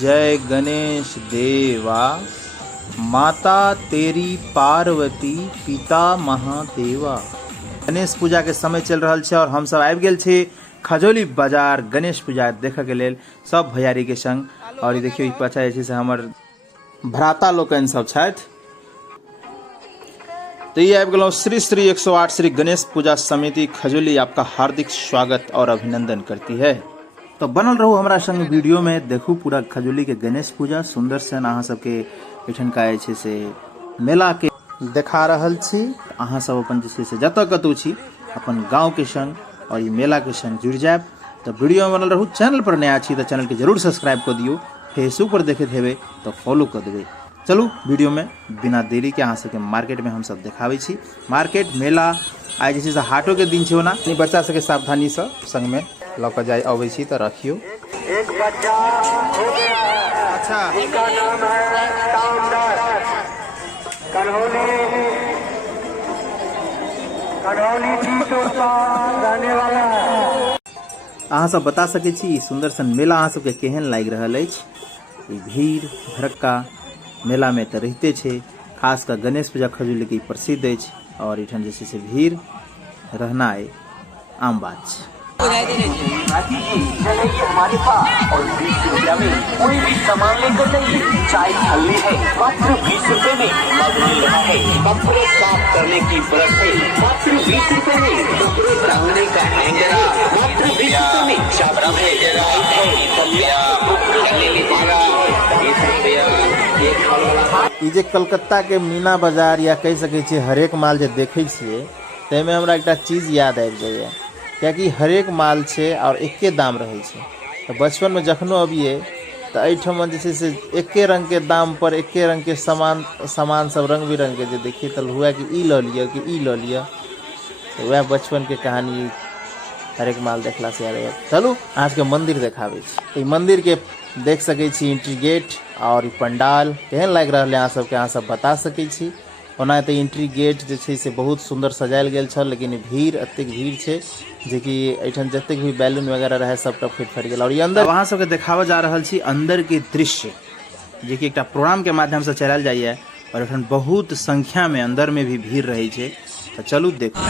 जय गणेश देवा, माता तेरी पार्वती, पिता महादेवा। गणेश पूजा के समय चल रहा है और हम सब आबि गेल छी खजौली बाजार गणेश पूजा देखे के लेल सब भैयारी के संग। और ये देखियो पाछा जे से हमर भ्राता लोकन सब छथि। तो ये आबि गेलौं श्री श्री 108 श्री गणेश पूजा समिति खजौली आपका हार्दिक स्वागत और अभिनंदन करती है। तो बनल रहू हमारा संग वीडियो में, देखू पूरा खजौली के गणेश पूजा सुंदर से अहाँ सबके एठन का जे से मेला के देखा रहल छी। अहाँ सब अपन जे से जतऽ कतौ छी अपन गांव के संग और ये मेला के संग जुड़ जाएब। तो वीडियो में बनल रहू। चैनल पर नया छी तो चैनल के जरूर सब्सक्राइब कर दियो, फेसबुक पर देखते हेबे तो फॉलो कर देबे। चलू वीडियो में बिना देरी के अहाँ सबके मार्केट में हम सब देखाबै छी। मार्केट मेला आइ जे से हाटो के दिन छै ना, बच्चा सबके सावधानी से संग में लौक जाए अबै छी तो रखियो। एक बच्चा हो गया है, अच्छा, उसका नाम है तामदर। कन्हौली चीतोड़ का रहने वाला है। अहाँ सब बता सके छी ई सुंदर सन मेला अहाँ सबके केहन लागि रहल अछि। ई भीड़ भड़क्का मेला में तो रहते छे, खास कर गणेश पूजा खजौली के प्रसिद्ध अछि और इठन जे से भीड़ रहना आम बात छै। हमारे पास और 20 रुपया में कोई भी सामान लेकर जाइए। चाय छलनी है मात्र 20 रुपए में, मग मिल रहा है कपड़े साफ करने की ब्रश है मात्र 20 रुपए में, कपड़े रंगने का हैंगर मात्र 20 रुपए में, चादर ई जे कलकत्ता के मीना बाजार या कह सके छी हरेक माल जे देखे छिए तैमे हमरा एकटा चीज याद आबि जाइए, कियाकि हरेक माल छे और एके दाम रहे छे। तो बचपन में जखनो अबिए तो एठम जे से एके रंग के दाम पर एके रंग के सामान सब रंग बिरंग के जे देखिए तो हुआ कि ई ल लिया कि ई ल लिया। तो वह बचपन के कहानी हरेक माल देखला से याद। चलू आज के मंदिर देखाबे छी। मंदिर के देख सके छी एंट्री गेट और पंडाल केहन लाग रहा है अहाँ सबके, अहाँ सब बता सके छी। ओना तो एंट्री गेट जे छै से बहुत सुंदर सजायल गेल छल, लेकिन भीड़ अतेक भीड़ छै जे कि एठन जतेक भी बैलून वगैरह रहे सबटा फट गेल। और ये अंदर वहाँ सबके देखावा जा रहल छी अंदर के दृश्य जे कि एकटा प्रोग्राम के माध्यम से चलायल जाइए और एठन बहुत संख्या में अंदर में भी भीड़ रही छै। तो चलू देखो।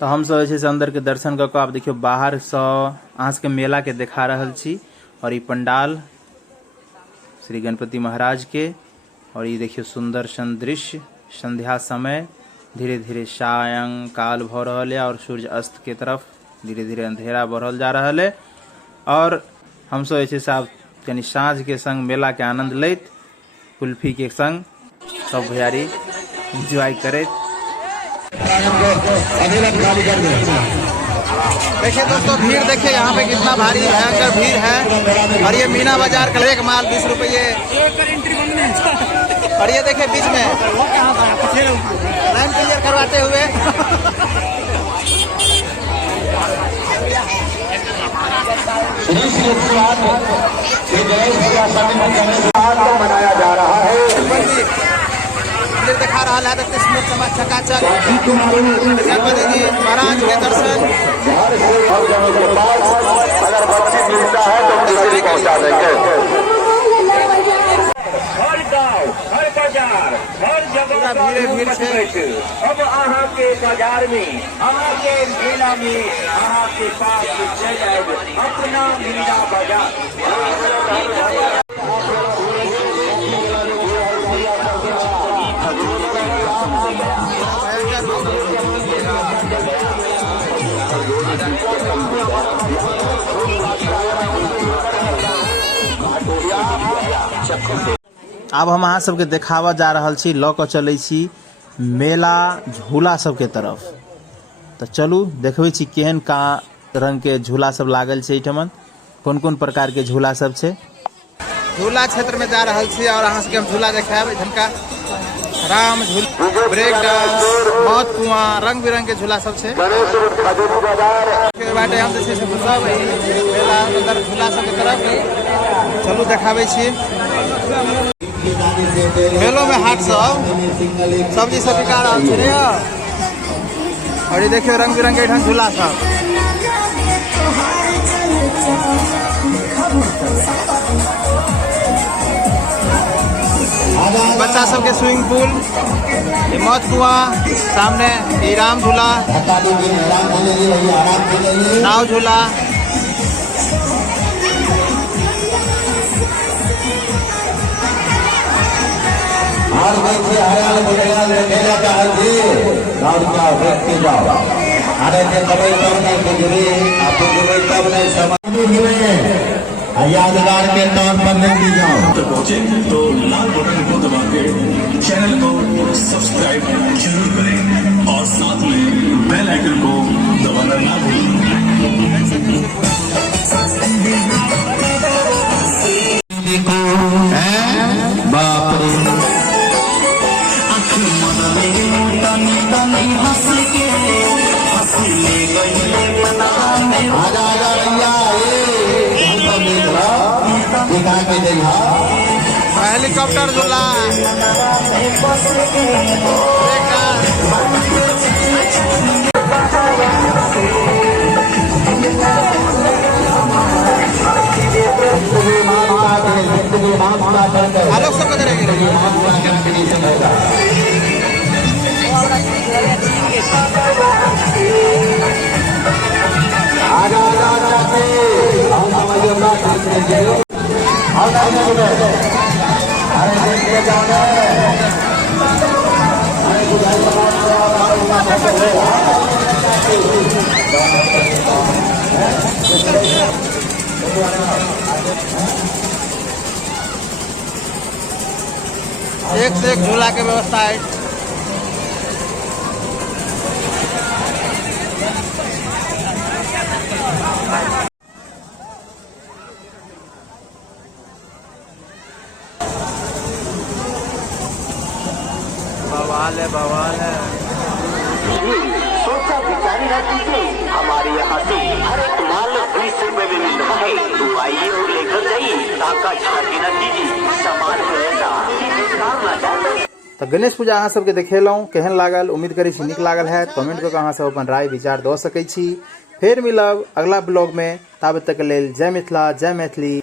तो हम सब जे अंदर के दर्शन कर आप देखियो बाहर से अहाँ सबके मेला के देखा रहल छी। और ये पंडाल श्री गणपति महाराज के, और ये देखियो सुंदर सन दृश्य संध्या समय धीरे धीरे सायंकाल भ रहल है और सूर्य अस्त के तरफ धीरे धीरे अंधेरा बढ़ल जा रहा है। और हम सब ऐसे साहब यानी साँझ के संग मेला के आनंद लेत कुल्फी के संग सब भैयारी एंजॉय करे। देखिए दोस्तों भीड़ देखिए यहाँ पे कितना भारी भयंकर भीड़ है। और ये मीना बाजार का एक माल 20 रुपये। और ये देखिए बीच में लाइन क्लियर करवाते हुए मनाया जा रहा है। दिखा रहा है चकाचक गणपति जी महाराज के दर्शन। अगर बच्चे मिलता है तो डिलीवरी पहुंचा देंगे। हर गांव, हर बाजार, हर जगह भीड़ से अब अहाँ के बाजार में, अहाँ के मेला में, अहाँ के पास चल जाएगा अपना मीना बाजार। चक्कू से। अब हम अहाँ सबके देखावा जा रहल छी, लऽ कऽ चलै छी मेला झूला सबके तरफ। तो चलू देखबै छी केहन का रंग के झूला सब लागल छै एहिठमन, कोन कोन प्रकार के झूला सब छै। झूला क्षेत्र में जा रहल छी और अहाँ सबके हम झूला देखाएब। एठनका राम झूला, ब्रेक डांस, मौत कुआं, रंग बिरंग के झूला सब छै। के बाटे हम जे छै से सब मेला अंदर झूला सब के तरफ चलू देखाबै छी। मेलो में हाट सब सब्जी सब बिका रहल छै रे। और ये देखियो रंग बिरंग के एठन झूला सब। बच्चा सबके स्विमिंग पूल, ये मौत कुआं, सामने ये राम झूला, नाव झूला, यादगार के तौर पर लेके जाओ। पहुंचे तो लाल बटन को दबा के चैनल को सब्सक्राइब जरूर करें और साथ में बेल आइकन को दबाना ना भूलें। बाप रे आजा आजा भैया, हेलीकॉप्टर झूला, आलोक सबको करेंगे। एक से एक झूला के व्यवस्था है। बवाल है, बवाल है। सोचा विचारी ना कीजिए, हमारे यहाँ से हर एक माल 20 रुपए में मिल रहा है। तो आइए और लेकर जाइए, ताका झांकी ना कीजिए, सामान तो ऐसा कि बेकार ना जाए। तो गणेश पूजा अहाँ सबके देखेलहुँ, केहन लागल, उम्मीद करै छी नीक लागल है। कमेंट कऽ अहाँ सब अपन राय विचार दऽ सकै छी। फेर मिलब अगला ब्लॉग में, ताबत तक लेल जय मिथिला, जय मैथिली।